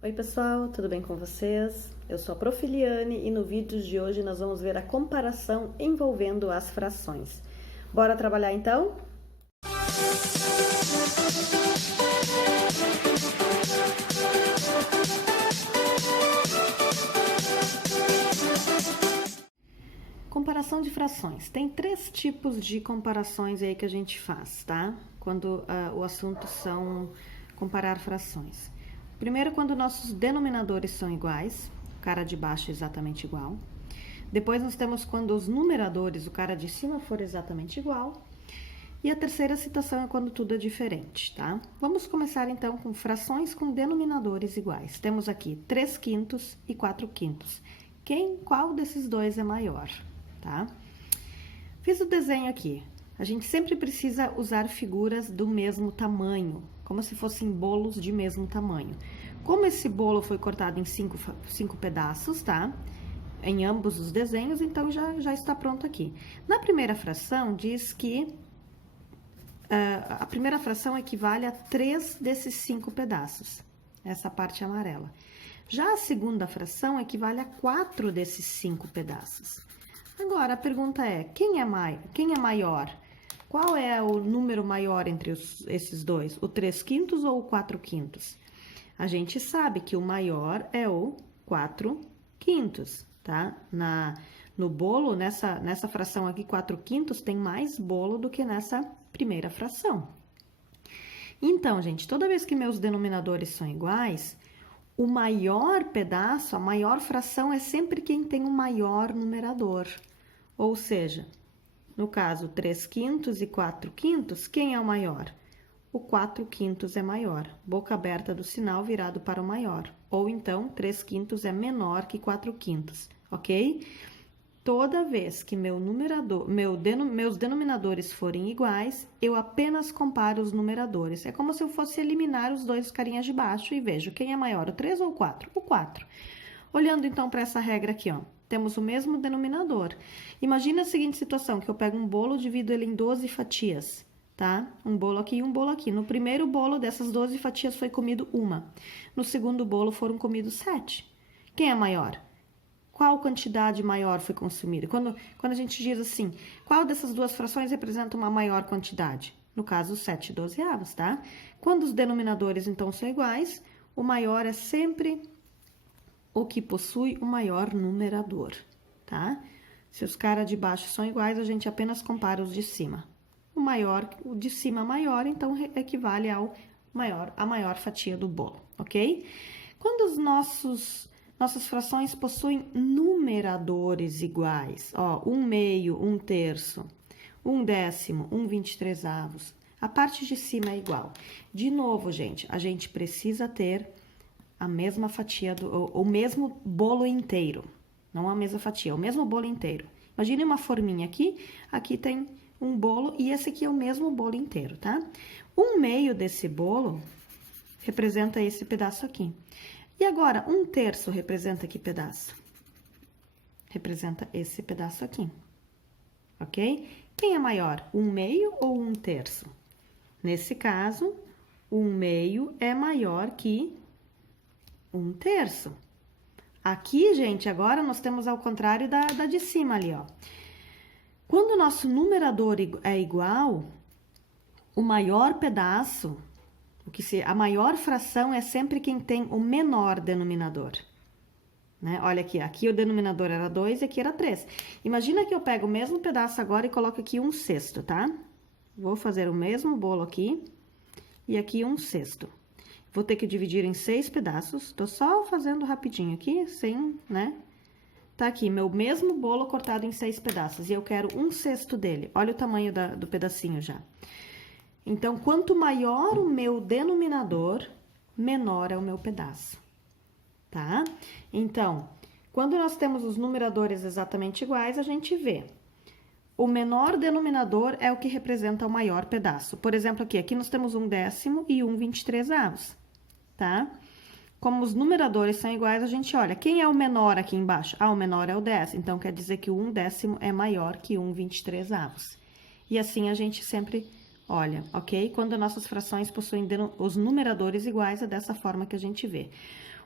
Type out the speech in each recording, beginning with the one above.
Oi pessoal, tudo bem com vocês? Eu sou a Prof. Liane e no vídeo de hoje nós vamos ver a comparação envolvendo as frações. Bora trabalhar então? Comparação de frações. Tem três tipos de comparações aí que a gente faz, tá? Quando o assunto são comparar frações. Primeiro, quando nossos denominadores são iguais, o cara de baixo é exatamente igual. Depois nós temos quando os numeradores, o cara de cima, for exatamente igual. E a terceira situação é quando tudo é diferente, tá? Vamos começar então com frações com denominadores iguais. Temos aqui 3/5 e 4/5. Qual desses dois é maior, tá? Fiz o desenho aqui. A gente sempre precisa usar figuras do mesmo tamanho, como se fossem bolos de mesmo tamanho. Como esse bolo foi cortado em cinco pedaços, tá? Em ambos os desenhos, então já está pronto aqui. Na primeira fração, diz que a primeira fração equivale a 3 desses 5 pedaços, essa parte amarela. Já a segunda fração equivale a 4 desses 5 pedaços. Agora, a pergunta é, quem é maior? Qual é o número maior entre esses dois? O 3/5 ou o 4/5? A gente sabe que o maior é o 4/5, tá? No bolo, nessa fração aqui, 4/5, tem mais bolo do que nessa primeira fração. Então, gente, toda vez que meus denominadores são iguais, o maior pedaço, a maior fração é sempre quem tem o maior numerador. Ou seja, no caso, 3/5 e 4/5, quem é o maior? O 4/5 é maior, boca aberta do sinal virado para o maior. Ou então, 3/5 é menor que 4/5, ok? Toda vez que meus denominadores forem iguais, eu apenas comparo os numeradores. É como se eu fosse eliminar os dois carinhas de baixo e vejo quem é maior, o 3 ou o 4? O 4. Olhando então para essa regra aqui, ó, temos o mesmo denominador. Imagina a seguinte situação, que eu pego um bolo e divido ele em 12 fatias, tá? Um bolo aqui e um bolo aqui. No primeiro bolo dessas 12 fatias foi comido uma. No segundo bolo foram comidos 7. Quem é maior? Qual quantidade maior foi consumida? Quando a gente diz assim, qual dessas duas frações representa uma maior quantidade? No caso, 7/12, tá? Quando os denominadores, então, são iguais, o maior é sempre o que possui o maior numerador, tá? Se os caras de baixo são iguais, a gente apenas compara os de cima. O de cima maior, então, equivale a maior fatia do bolo, ok? Quando nossas frações possuem numeradores iguais, ó, 1/2, 1/3, 1/10, 1/23, a parte de cima é igual. De novo, gente, a gente precisa ter a mesma fatia, o mesmo bolo inteiro, não a mesma fatia, o mesmo bolo inteiro. Imagine uma forminha aqui tem um bolo e esse aqui é o mesmo bolo inteiro, tá? 1/2 desse bolo representa esse pedaço aqui. E agora, 1/3 representa que pedaço? Representa esse pedaço aqui, ok? Quem é maior, 1/2 ou 1/3? Nesse caso, 1/2 é maior que 1/3. Aqui, gente, agora nós temos ao contrário da de cima ali, ó. Quando o nosso numerador é igual, o maior pedaço, a maior fração é sempre quem tem o menor denominador. Né? Olha aqui o denominador era 2 e aqui era 3. Imagina que eu pego o mesmo pedaço agora e coloco aqui 1/6, tá? Vou fazer o mesmo bolo aqui e aqui 1/6. Vou ter que dividir em 6 pedaços. Tô só fazendo rapidinho aqui, sem, né? Tá aqui, meu mesmo bolo cortado em 6 pedaços e eu quero 1/6 dele. Olha o tamanho do pedacinho já. Então, quanto maior o meu denominador, menor é o meu pedaço, tá? Então, quando nós temos os numeradores exatamente iguais, a gente vê. O menor denominador é o que representa o maior pedaço. Por exemplo, aqui nós temos 1/10 e 1/23, tá? Como os numeradores são iguais, a gente olha, quem é o menor aqui embaixo? Ah, o menor é o 10, então quer dizer que o 1/10 é maior que 1/23. E assim a gente sempre olha, ok? Quando nossas frações possuem os numeradores iguais, é dessa forma que a gente vê.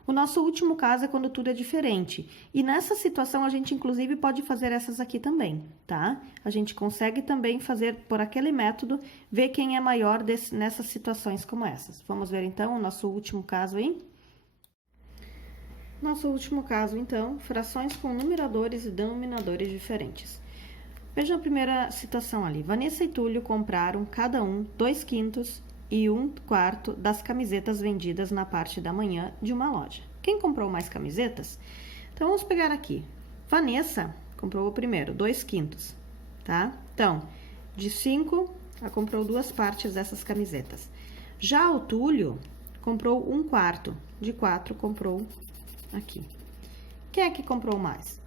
O nosso último caso é quando tudo é diferente. E nessa situação, a gente, inclusive, pode fazer essas aqui também, tá? A gente consegue também fazer por aquele método, ver quem é maior nessas situações como essas. Vamos ver, então, o nosso último caso aí? Nosso último caso, então, frações com numeradores e denominadores diferentes. Veja a primeira situação ali. Vanessa e Túlio compraram, cada um, 2/5 e 1/4 das camisetas vendidas na parte da manhã de uma loja. Quem comprou mais camisetas? Então, vamos pegar aqui. Vanessa comprou o primeiro, 2/5, tá? Então, de 5, ela comprou 2 partes dessas camisetas. Já o Túlio comprou 1/4, de 4 comprou aqui. Quem é que comprou mais?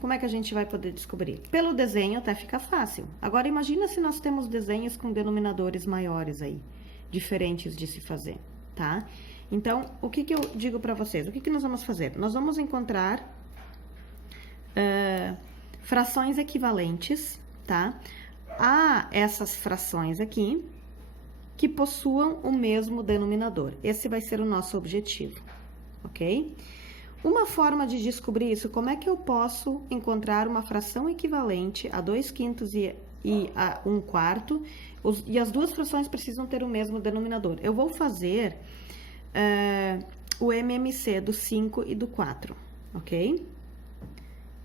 Como é que a gente vai poder descobrir? Pelo desenho até fica fácil. Agora, imagina se nós temos desenhos com denominadores maiores aí, diferentes de se fazer, tá? Então, o que eu digo para vocês? O que nós vamos fazer? Nós vamos encontrar frações equivalentes, tá? A essas frações aqui, que possuam o mesmo denominador. Esse vai ser o nosso objetivo, ok? Uma forma de descobrir isso, como é que eu posso encontrar uma fração equivalente a 2/5 e a 1/4, e as duas frações precisam ter o mesmo denominador. Eu vou fazer o MMC do 5 e do 4, ok?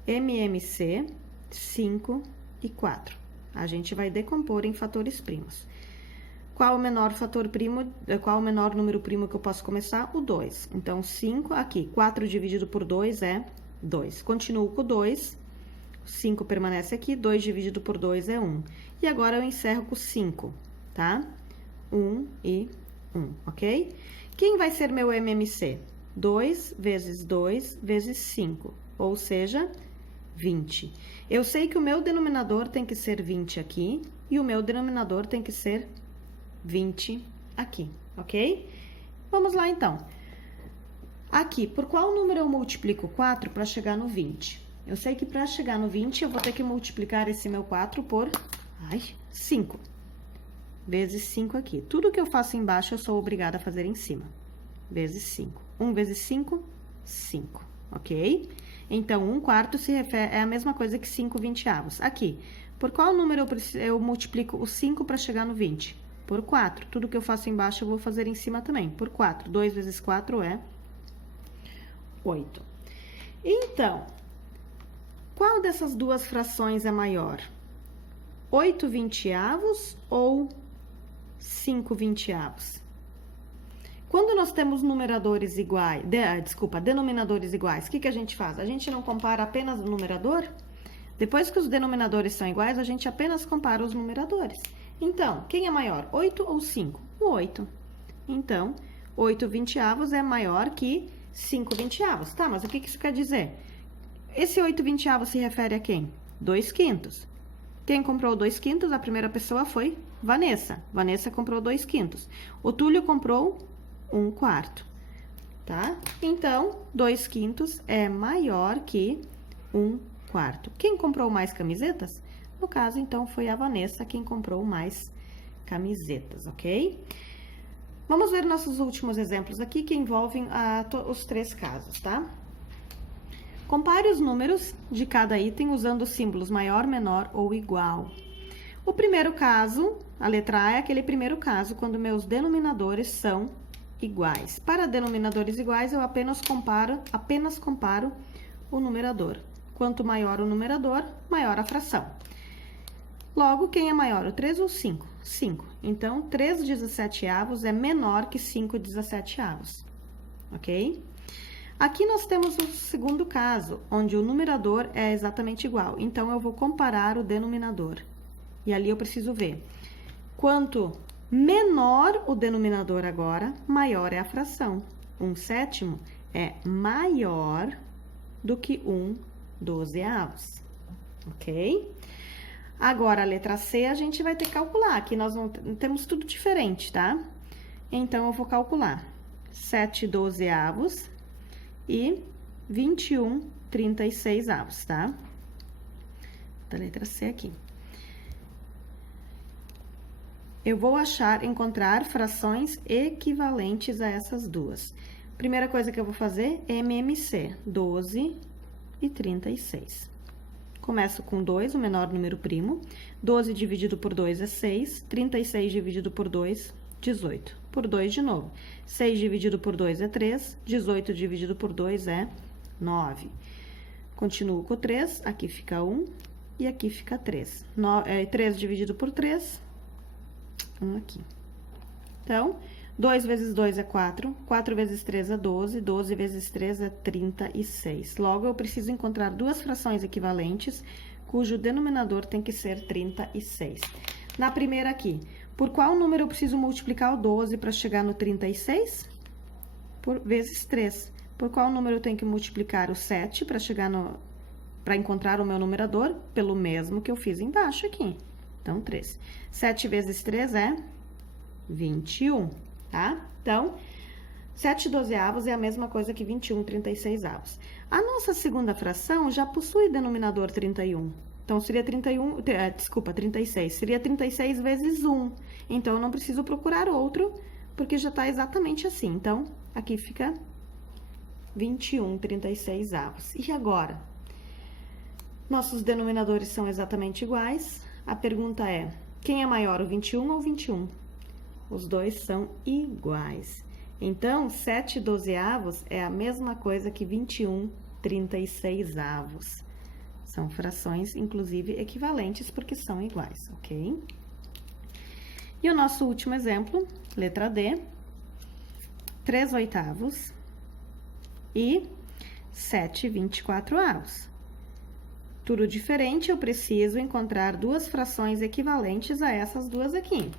MMC, 5 e 4. A gente vai decompor em fatores primos. Qual o menor fator primo, qual o menor número primo que eu posso começar? O 2. Então, 5 aqui, 4 dividido por 2 é 2. Continuo com o 2, 5 permanece aqui, 2 dividido por 2 é 1. E agora eu encerro com 5, tá? 1 e 1, ok? Quem vai ser meu MMC? 2 vezes 2 vezes 5, ou seja, 20. Eu sei que o meu denominador tem que ser 20 aqui, e o meu denominador tem que ser 20 aqui, ok? Vamos lá, então. Aqui, por qual número eu multiplico 4 para chegar no 20? Eu sei que para chegar no 20, eu vou ter que multiplicar esse meu 4 por 5. Vezes 5 aqui. Tudo que eu faço embaixo, eu sou obrigada a fazer em cima. Vezes 5. 1 vezes 5, 5, ok? Então, 1/4 é a mesma coisa que 5/20. Aqui, por qual número eu multiplico o 5 para chegar no 20? Por 4. Tudo que eu faço embaixo, eu vou fazer em cima também. Por 4. 2 vezes 4 é 8. Então, qual dessas duas frações é maior? 8/20 ou 5/20? Quando nós temos numeradores iguais, denominadores iguais, o que a gente faz? A gente não compara apenas o numerador? Depois que os denominadores são iguais, a gente apenas compara os numeradores. Então, quem é maior, 8 ou 5? O 8. Então, 8/20 é maior que 5/20. Tá, mas o que isso quer dizer? Esse 8/20 se refere a quem? 2/5. Quem comprou 2/5? A primeira pessoa foi Vanessa. Vanessa comprou 2/5. O Túlio comprou 1/4. Tá? Então, 2/5 é maior que 1/4. Quem comprou mais camisetas? No caso, então, foi a Vanessa quem comprou mais camisetas, ok? Vamos ver nossos últimos exemplos aqui, que envolvem os 3 casos, tá? Compare os números de cada item usando os símbolos maior, menor ou igual. O primeiro caso, a letra A, é aquele primeiro caso, quando meus denominadores são iguais. Para denominadores iguais, eu apenas comparo o numerador. Quanto maior o numerador, maior a fração. Logo, quem é maior, o 3 ou o 5? 5. Então, 3/17 é menor que 5/17, ok? Aqui nós temos o segundo caso, onde o numerador é exatamente igual. Então, eu vou comparar o denominador. E ali eu preciso ver. Quanto menor o denominador agora, maior é a fração. 1/7 é maior do que 1/12, ok? Agora, a letra C, a gente vai ter que calcular. Aqui nós não temos tudo diferente, tá? Então, eu vou calcular 7/12 e 21/36, tá? Da letra C aqui. Eu vou encontrar frações equivalentes a essas duas. Primeira coisa que eu vou fazer é MMC, 12 e 36. Começo com 2, o menor número primo. 12 dividido por 2 é 6. 36 dividido por 2, 18. Por 2 de novo. 6 dividido por 2 é 3. 18 dividido por 2 é 9. Continuo com o 3. Aqui fica 1 e aqui fica 3. 3 dividido por 3, 1 aqui. Então, 2 vezes 2 é 4. 4 vezes 3 é 12. 12 vezes 3 é 36. Logo, eu preciso encontrar duas frações equivalentes, cujo denominador tem que ser 36. Na primeira aqui, por qual número eu preciso multiplicar o 12 para chegar no 36? Por vezes 3. Por qual número eu tenho que multiplicar o 7 para chegar no... para encontrar o meu numerador? Pelo mesmo que eu fiz embaixo aqui. Então, 3. 7 vezes 3 é 21, tá? Então, 7/12 é a mesma coisa que 21/36. A nossa segunda fração já possui denominador 31. Então, seria 36. Seria 36 vezes 1. Então, eu não preciso procurar outro, porque já está exatamente assim. Então, aqui fica 21/36. E agora? Nossos denominadores são exatamente iguais. A pergunta é, quem é maior, o 21 ou o 21? Os dois são iguais. Então, 7/12 é a mesma coisa que 21/36. São frações, inclusive, equivalentes, porque são iguais, ok? E o nosso último exemplo, letra D, 3/8 e 7/24. Tudo diferente, eu preciso encontrar duas frações equivalentes a essas duas aqui.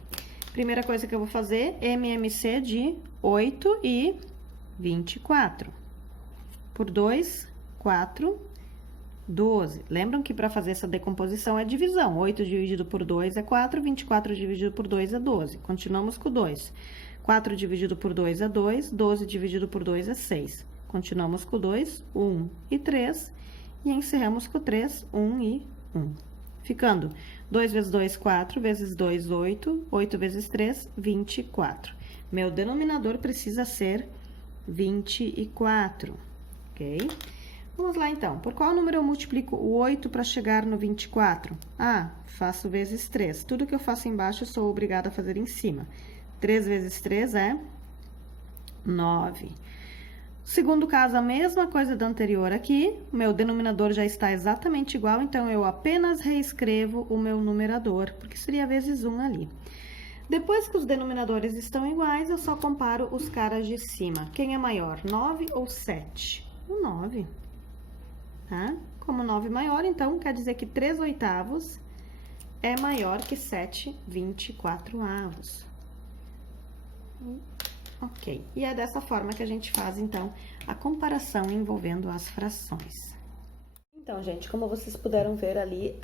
Primeira coisa que eu vou fazer, MMC de 8 e 24. Por 2, 4, 12. Lembram que para fazer essa decomposição é divisão. 8 dividido por 2 é 4, 24 dividido por 2 é 12. Continuamos com 2. 4 dividido por 2 é 2, 12 dividido por 2 é 6. Continuamos com 2, 1 e 3. E encerramos com 3, 1 e 1. Ficando 2 vezes 2, 4, vezes 2, 8, 8 vezes 3, 24. Meu denominador precisa ser 24, ok? Vamos lá, então. Por qual número eu multiplico o 8 para chegar no 24? Ah, faço vezes 3. Tudo que eu faço embaixo, eu sou obrigada a fazer em cima. 3 vezes 3 é 9. Segundo caso, a mesma coisa do anterior aqui, o meu denominador já está exatamente igual, então eu apenas reescrevo o meu numerador, porque seria vezes 1 ali. Depois que os denominadores estão iguais, eu só comparo os caras de cima. Quem é maior, 9 ou 7? O 9, tá? Como 9 maior, então, quer dizer que 3/8 é maior que 7/24. Ok, e é dessa forma que a gente faz, então, a comparação envolvendo as frações. Então, gente, como vocês puderam ver ali,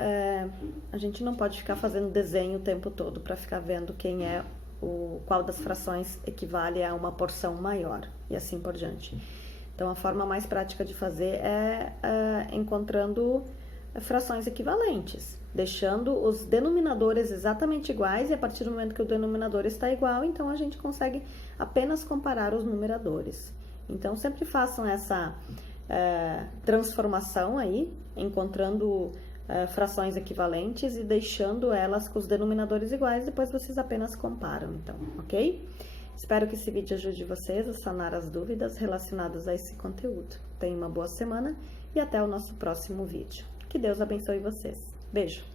a gente não pode ficar fazendo desenho o tempo todo para ficar vendo qual das frações equivale a uma porção maior, e assim por diante. Então, a forma mais prática de fazer é encontrando frações equivalentes, deixando os denominadores exatamente iguais, e a partir do momento que o denominador está igual, então a gente consegue apenas comparar os numeradores. Então, sempre façam essa transformação aí, encontrando frações equivalentes e deixando elas com os denominadores iguais, depois vocês apenas comparam, então, ok? Espero que esse vídeo ajude vocês a sanar as dúvidas relacionadas a esse conteúdo. Tenham uma boa semana e até o nosso próximo vídeo. Que Deus abençoe vocês. Beijo!